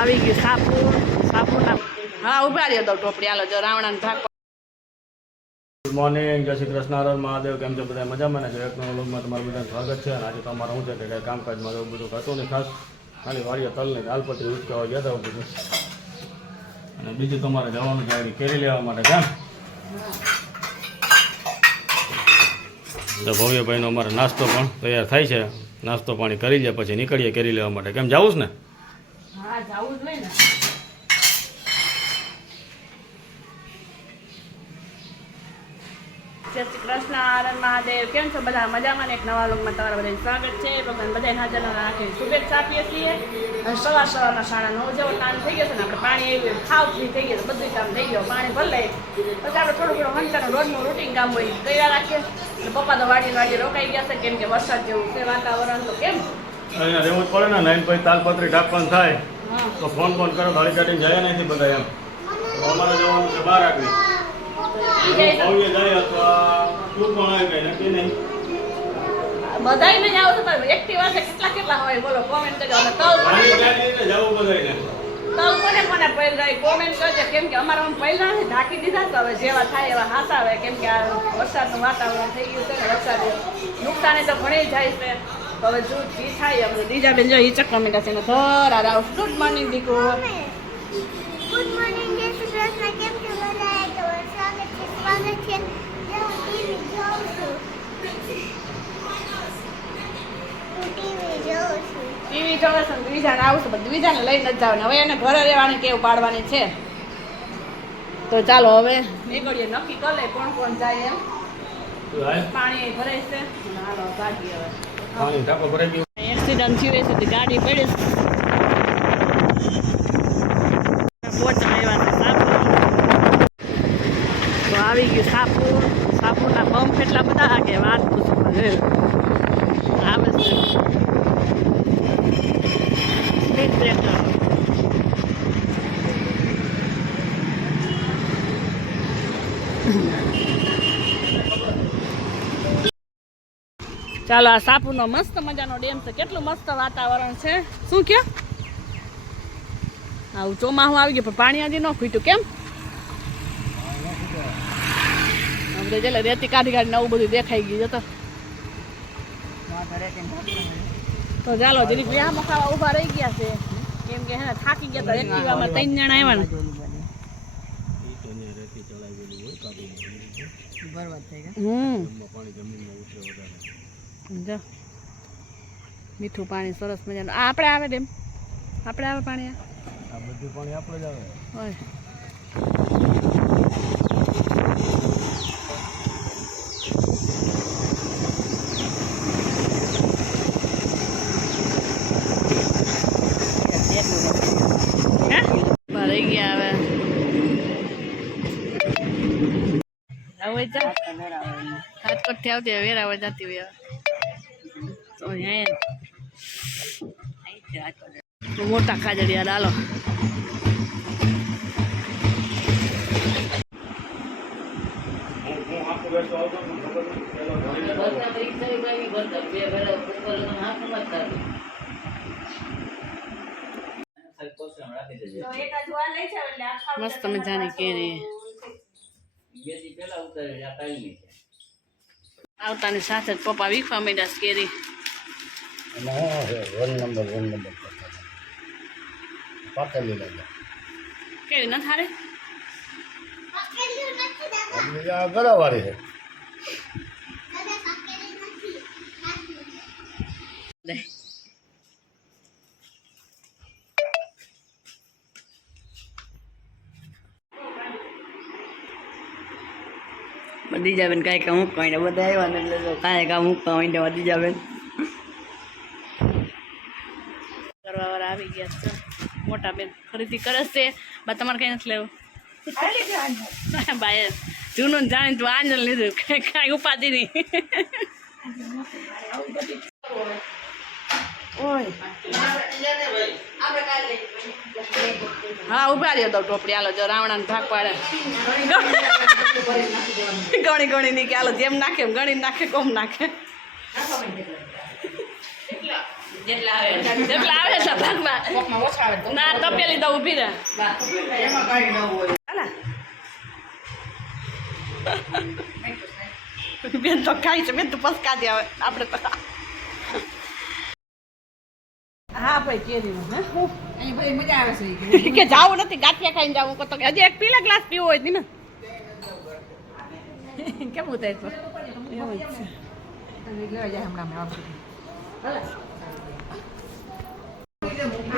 આવી ગયું સાપુરના હા ઉભા રહ્યો તો ટોપડી હાલો જો રાવણાને ભાગ. ગુડ મોર્નિંગ, જય શ્રી કૃષ્ણ, હર મહાદેવ. કેમ છે બધા મજામાં ને? જો એક નવો વ્લોગમાં તમારું બધાનું સ્વાગત છે. અને આજે તમારે શું છે કે કંઈ કામકાજમાં એવું બધું હતું નહીં ખાસ, ખાલી વાડીએ તલને દાલપત્રી ઉચકાવા ગયા હતા બધું. અને બીજું તમારે જવાનું છે કેરી લેવા માટે કેમ તો ભવ્યભાઈનો અમારે નાસ્તો પણ તૈયાર થાય છે. નાસ્તો પાણી કરી લે પછી નીકળીએ કેરી લેવા માટે. કેમ જવું છે ને? હા જવું જ નહીં ને. જય શ્રી કૃષ્ણ, હર મહાદેવ. કેમ છો બધા મજામાં ને? એક નવા લોકમાં તમારા બધાનું સ્વાગત છે. ભગવાન બધાને હાજર રાખી શુભેચ્છા આપીએ છીએ. અને સવારના 9:30 જેવો ટાઈમ થઈ ગયો છે ને આપણે પાણી એવું ખાવ ફ્રી થઈ ગયું, બધું કામ થઈ ગયું, પાણી ભરી લઈએ પછી આપણે થોડું ઘણું હંચાનું રોજનું રૂટીન કામ હોય કર્યા રાખીએ. એટલે પપ્પા તો વાડી રોકાઈ ગયા છે કેમ કે વરસાદ જેવું છે વાતાવરણ. તો કેમ અહીંયા રહેવું જ પડે ને. 9 પછી તાલપત્રી ઢાંકવાનું થાય તો ફોન કરો થાળી કાઢીને જાય નથી બધા એમ. તો અમારે જવાનું છે બહાર આગળ. બધાને જ આવશે તો એક્ટિવા છે કેટલા હોય બોલો કોમેન્ટ કરજો. અને તલ કોને પહેરાય કોમેન્ટ કરજો કેમ કે અમારા પહેલા ઢાંકી દીધા તો હવે જેવા થાય એવા હાથ આવે કેમ કે આ વરસાદનું વાતાવરણ થઈ ગયું છે ને. વરસાદ નુકસાની તો ઘણી જાય છે. તો હવે જો જી થાય આપણે બીજા બેન જો એ ચક્કર મીઠા છે ને થોડા રાવ. ગુડ મોર્નિંગ દીકરો. ગુડ મોર્નિંગ, જય શ્રી કૃષ્ણ. કેમ છો બધા? તો સ્વાગત છે. હું ટીવી જોઉં છું. ટીવી જોવે છે દ્વિજાને આવશે પણ દ્વિજાને લઈને જ જવાનું. હવે એને ઘરે રહેવાની ટેવ પાડવાની છે. તો ચાલો હવે નીકળીએ, નક્કી કરી લે કોણ કોણ જાય એમ. પાણી ભરાય છે. હાલો ભાગીએ હવે. પાણી ટાંકો ભરાઈ ગયો. એક્સિડન્ટ થયું છે ગાડી પડી તો આવી ગયું સાપુરના પંપ એટલા બધા કે વાત પૂછવા આવે છે. સ્પીડ બ્રેકર ચાલો આ સાપુનો મસ્ત મજાનો ડેમ છે. કેટલું મસ્ત વાતાવરણ છે. શું કે આવું ચોમાસું આવી ગયું પણ પાણી આજે ન ખૂટ્યું કેમ? આપણે જેલે રેતી કાઢી નવું બધું દેખાઈ ગયું તો ચાલો જરીક વ્યાહ મખાવા ઊભા રહી ગયા છે કેમ કે હે થાકી ગયા તો એક્ટિવામાં 3 જણા આવ્યા ને. મીઠું પાણી સરસ મજાનું. આપણે આવે ડેમ આપણે આવે પાણી આ બધું પાણી આપણે જ આવે હોય. રહી ગયા હવે રાજકોટથી આવતી હોય વેરાવળ જતી હોય તો મોટા ખાજડિયા ડાલો. મસ્ત મજાની કેરી આવતાની સાથે જ પપ્પા વીખવા માંડ્યા કેરી. કેવી ન થારે ગળાવાળી છે. બધી જાવેન કાંઈ કામ મૂકવા માંડ્યા બધા આવ્યા ને એટલે તો કાંઈ કામ મૂકવા માંડ્યા બધી જાવેન કરવાવાળા આવી ગયા છે. મોટા બેન ખરીદી કરે છે. બા તમારે કઈ નથી લેવું? ભાઈ જૂનું જાણી તું આંજલ લીધું કાંઈ ઉપાધિ નહીં. હા ઉભા રહ્યો તો ટોપડી હાલો જો રાવણાને ભાગ પાડે ગણી ની કે હાલો જેમ નાખે એમ ગણી નાખે કોમ નાખે. જેટલા આવે એટલા ભાગમાં ના તપેલી તો ઊભી રહે હાલા. બેન તો ખાઈ છે બેન તો પસકા દે આવે આપણે તો હા ભાઈ કેરીમાં હે હું કે જાવું નથી ગાંઠિયા ખાઈને જાવું તો હજી એક પીલા ગ્લાસ પીવો હોય ને કેવું થાય તો એવું જ છે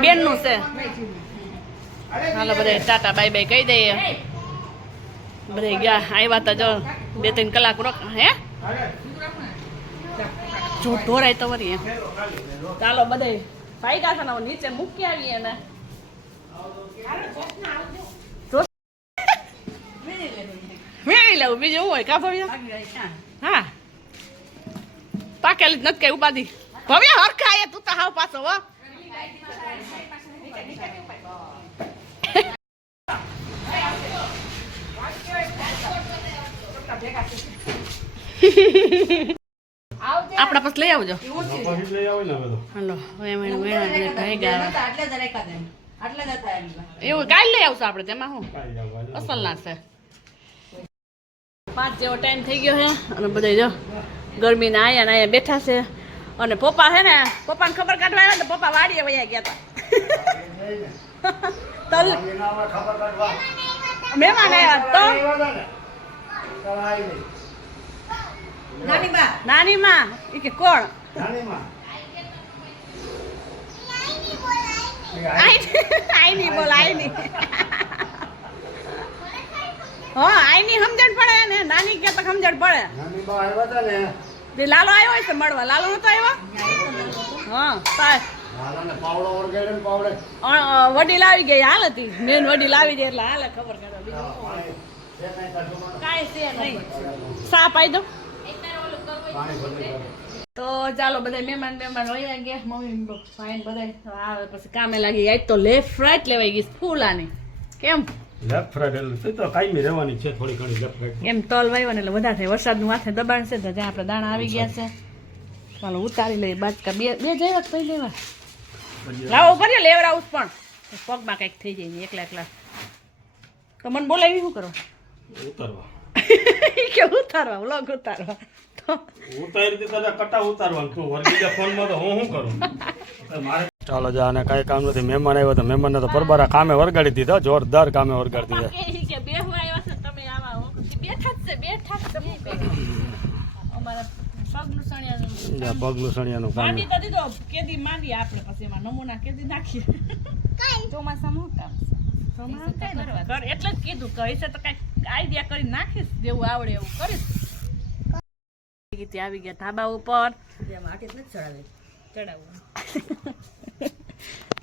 બેનનું છે હાલો બધા ટાટા બાય બાય કહી દઈએ બધા ગયા આવ્યા તા જો 2-3 કલાક રોક હે જો ઢોરાય તો વરી એમ ચાલો બધા ભાઈ ગયા છે ને નીચે મૂકી આવીએ ને મેળી લેવું બીજું શું હોય કા ભવ્ય હા પાકેલી જ નથી કઈ ઉપાધી ભવ્ય હરખાય તું તો હાવ પાછો હો આપડા પછી લઈ આવજો હાલો એવું કાલ લઈ આવશું આપણે તેમાં શું અસલ ના છે 5 જેવો ટાઈમ થઈ ગયો છે અને બધા જો ગરમીના આયા ને અહીંયા બેઠા છે અને પપ્પા છે ને પપ્પાને ખબર કાઢવા આવ્યા તો પપ્પા વાડીએ વયા ગયા હતા તલ મહેમાન આવ્યા તો નાની માં એ કે કોણ આઈની બોલ આઈની હા આઈની સમજણ પડે ને નાની કે તો સમજણ પડે લાલો આવ્યો હોય તો મળવા લાલો નતો આવ્યો હા વડીલ આવી ગઈ હાલ હતી મેન વડીલ આવી જાય એટલે હાલે ખબર કાઢો બીજું કાંઈ છે નહીં સા પાઈ દો તો ચાલો બધા મહેમાન વયા ગયા મમ્મી ભાઈ બધા આવે પછી કામે લાગી આજ તો લેફ્ટ રાઈટ લેવાઈ ગઈ ફૂલાની કેમ લેફ્ટ રાઈટ તો કાયમી રહેવાની છે થોડી ઘણી લેફ્ટ રાઈટ એમ તલ વાવ્યો ને એટલે વધારે થાય વરસાદનું માથે દબાણ છે તો જ્યાં આપણે દાણા આવી ગયા છે ચાલો ઉતારી લઈએ બાજકા બે જઈ પૈ લેવા લાવો કરીએ લેવરાવું પણ પગમાં કંઈક થઈ જાય ને એકલા તો મને બોલાવી શું કરો ઉતારવા કે ઉતારવા વ્લોગ ઉતારવા ઉતારી દીધા તને કટા ઉતારવાનું તું વર્ગીજા ફોનમાં તો હું શું કરું મારે ચાલો જા અને કાંઈ કામ નથી મહેમાન આવ્યો તો મહેમાનને તો પરબારા કામે વરગાડી દીધા જોરદાર કામે વરગાડી દીધા કે બેહવા આવ્યા છે તમે આવા બેઠા જ તમે અમારા પગનું સણિયાનું કામ માંડી તો દીધો કેદી માંડી આપણે પછી એમાં નમૂના કેદી નાખીએ ચોમાસામાં કામ એટલે જ કીધું કહી છે તો કઈ આઈડિયા કરી નાખીશ જેવું આવડે એવું કરીશ આવી ગયા ધાબા ઉપર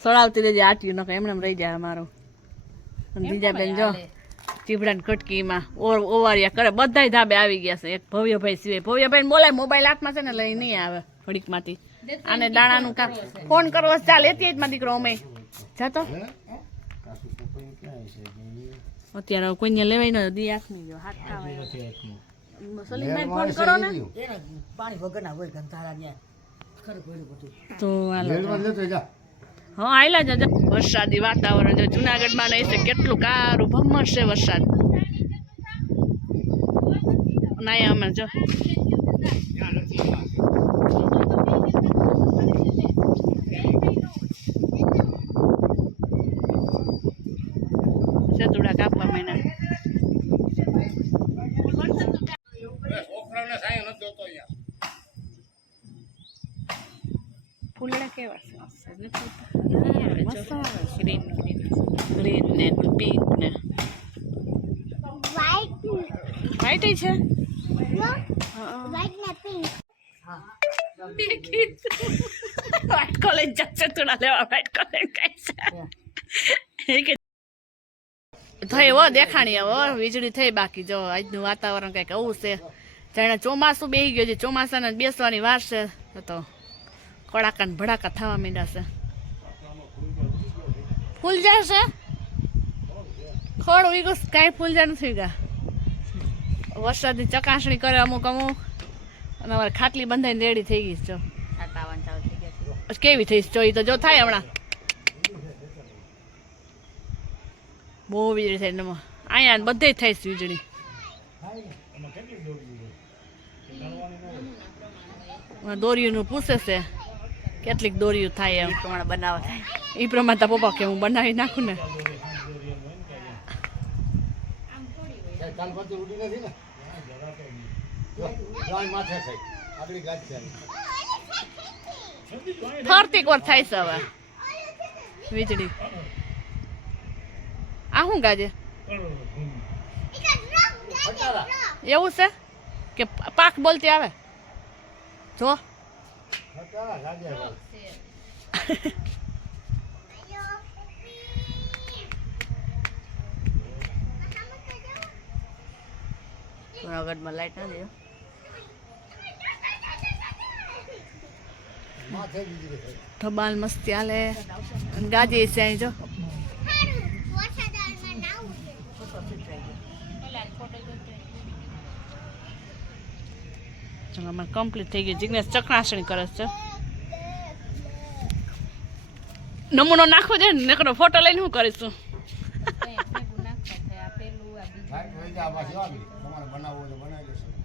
ચડાવતી રહેજે આટ્યું નખે એમને રહી જાય અમારું બીજા બેન જો ચીબડાની કટકીમાં ઓવારિયા કરે બધાય ધાબે આવી ગયા છે એક ભવ્યભાઈ સિવાય ભવ્યભાઈ બોલાય મોબાઈલ હાથમાં છે ને લઈ નહીં આવે ઘડીકમાંથી આને દાણાનું કામ ફોન કરવો ચાલ એથી જ માં દીકરો અમે જાતો અત્યારે કોઈને લેવાય ન દી આંખની જો હાથ ખાવાય સલીમભાઈ ફોન કરો ને પાણી વગરના હોય ગંધારા ન્યા ખરું બધું તો હા આયલા જ વરસાદી વાતાવરણ જો જુનાગઢમાં નહીં છે કેટલું કારું ભમર છે વરસાદ ના અમે જો સેતુડા કાપવા મહિના ફૂલડા કેવા છે ગ્રીન ને પિંક ને વ્હાઈટ છે વ્હાઈટ કોલેજ જશે થોડા લેવા વ્હાઈટ કોલેજ કઈ થઈ હો દેખાણી હવે વીજળી થઈ બાકી જો આજનું વાતાવરણ કંઈક આવું છે જાણે ચોમાસું બેસી ગયું છે ચોમાસાને બેસવાની વાર છે તો કડાકા ને ભડાકા થવા માંડ્યા છે ફૂલ જશે ખોડ વીગો કાંઈ ફૂલ જા નથી ગયા વરસાદની ચકાસણી કરે અમુક અને અમારે ખાટલી બંધાઈને રેડી થઈ ગઈ જો પછી કેવી થઈશ જો ઈ તો જો થાય હમણાં બહુ વીજળી થાય ને અહીંયા બધે થઈશ વીજળી દોરીઓનું પૂછે છે કેટલીક દોરીઓ થાય એમ પ્રમાણે બનાવવા થાય એ પ્રમાણે તા પપ્પા કે હું બનાવી નાખું ને ફરતી વાર થાય છે હવે વીજળી આ શું ગાજે એવું છે કે પાક બોલતી આવે જો જુનાગઢમાં લાઈટ ના દે ધમાલ મસ્તી હાલે ગાજી છે અહીં જો અમારે કમ્પ્લીટ થઈ ગયું જિગ્નેશ ચકનાસણી કરે છે નમૂનો નાખવો છે ને નકરો ફોટો લઈને શું કરીશું તમારે બનાવવું હોય તો બનાવી લેશું